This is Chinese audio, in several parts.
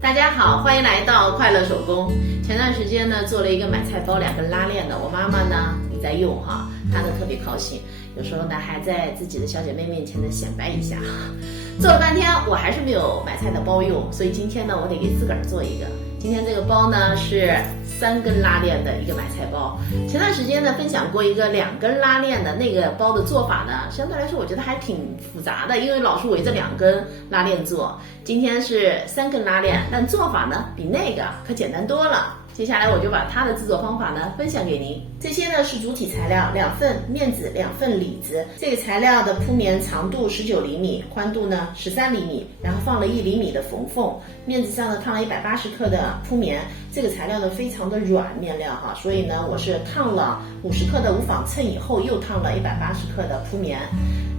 大家好，欢迎来到快乐手工。前段时间呢，做了一个买菜包2根拉链的，我妈妈呢也在用哈，她呢特别高兴，有时候呢还在自己的小姐妹面前呢显摆一下。做了半天，我还是没有买菜的包用，所以今天呢，我得给自个儿做一个。今天这个包呢是3根拉链的一个买菜包。前段时间呢分享过一个2根拉链的那个包的做法呢，相对来说我觉得还挺复杂的，因为老是围着2根拉链做。今天是3根拉链，但做法呢比那个可简单多了。接下来我就把它的制作方法呢分享给您。这些呢是主体材料，2份面子，2份里子。这个材料的铺棉长度19厘米，宽度呢13厘米，然后放了1厘米的缝缝。面子上呢烫了180克的铺棉。这个材料呢非常的软面料哈，所以呢我是烫了50克的无纺衬以后，又烫了180克的铺棉。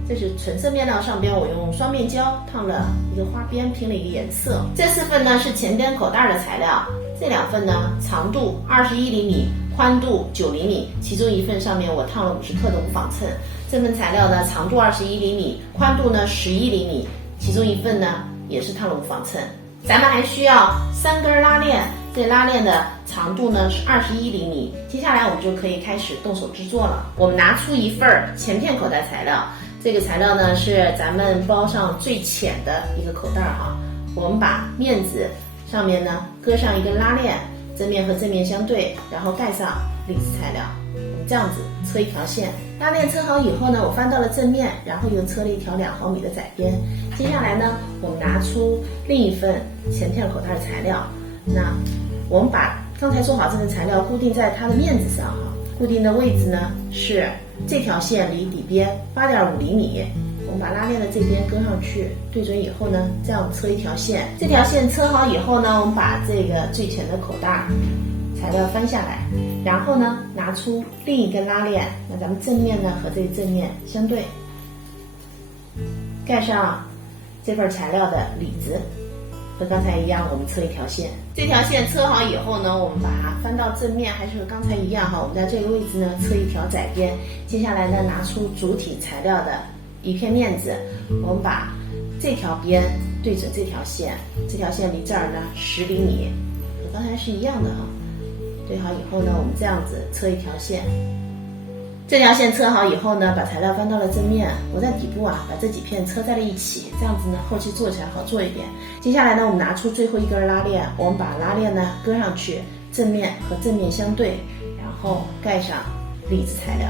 这是纯色面料，上边我用双面胶烫了一个花边，拼了一个颜色。这4份呢是前边口袋的材料，这2份呢长度21厘米，宽度9厘米，其中1份上面我烫了50克的无纺衬。这份材料呢长度21厘米，宽度呢11厘米，其中1份呢也是烫了无纺衬。咱们还需要3根拉链，这拉链的长度呢是21厘米。接下来我们就可以开始动手制作了。我们拿出1份前片口袋材料，这个材料呢是咱们包上最浅的一个口袋哈。我们把面子上面呢搁上1根拉链，正面和正面相对，然后盖上里子材料。我们这样子车一条线，拉链车好以后呢，我翻到了正面，然后又车了一条2毫米的窄边。接下来呢，我们拿出另1份前片口袋的材料，那我们把刚才做好这份材料固定在它的面子上哈，固定的位置呢是这条线离底边8.5厘米。我们把拉链的这边跟上去，对准以后呢，这样车一条线。这条线车好以后呢，我们把这个最浅的口袋材料翻下来，然后呢拿出另1根拉链，那咱们正面呢和这个正面相对，盖上这份材料的里子，和刚才一样，我们车一条线。这条线车好以后呢，我们把它翻到正面，还是和刚才一样哈，我们在这个位置呢车一条窄边。接下来呢，拿出主体材料的1片面子，我们把这条边对准这条线，这条线离这儿呢10厘米，和刚才是一样的哈。对好以后呢，我们这样子车一条线。这条线车好以后呢，把材料翻到了正面，我在底部把这几片车在了一起，这样子呢后期做起来好做一点。接下来呢，我们拿出最后1根拉链，我们把拉链呢搁上去，正面和正面相对，然后盖上里子材料，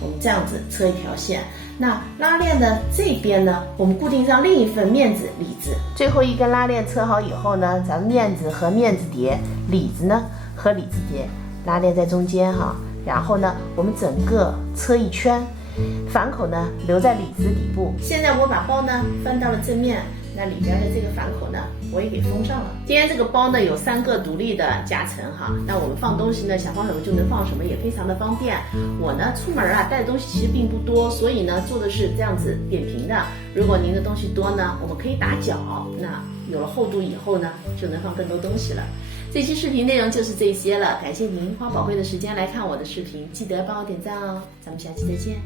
我们这样子车一条线。那拉链的这边呢，我们固定上另1份面子里子。最后1根拉链车好以后呢，咱们面子和面子叠，里子呢和里子叠，拉链在中间哈。然后呢，我们整个车一圈，反口呢留在里子底部。现在我把包呢翻到了正面，那里边的这个反口呢我也给封上了。今天这个包呢有3个独立的夹层哈，那我们放东西呢想放什么就能放什么，也非常的方便。我呢出门带的东西其实并不多，所以呢做的是这样子扁平的。如果您的东西多呢，我们可以打角，那有了厚度以后呢就能放更多东西了。这期视频内容就是这些了，感谢您花宝贵的时间来看我的视频，记得帮我点赞哦，咱们下期再见。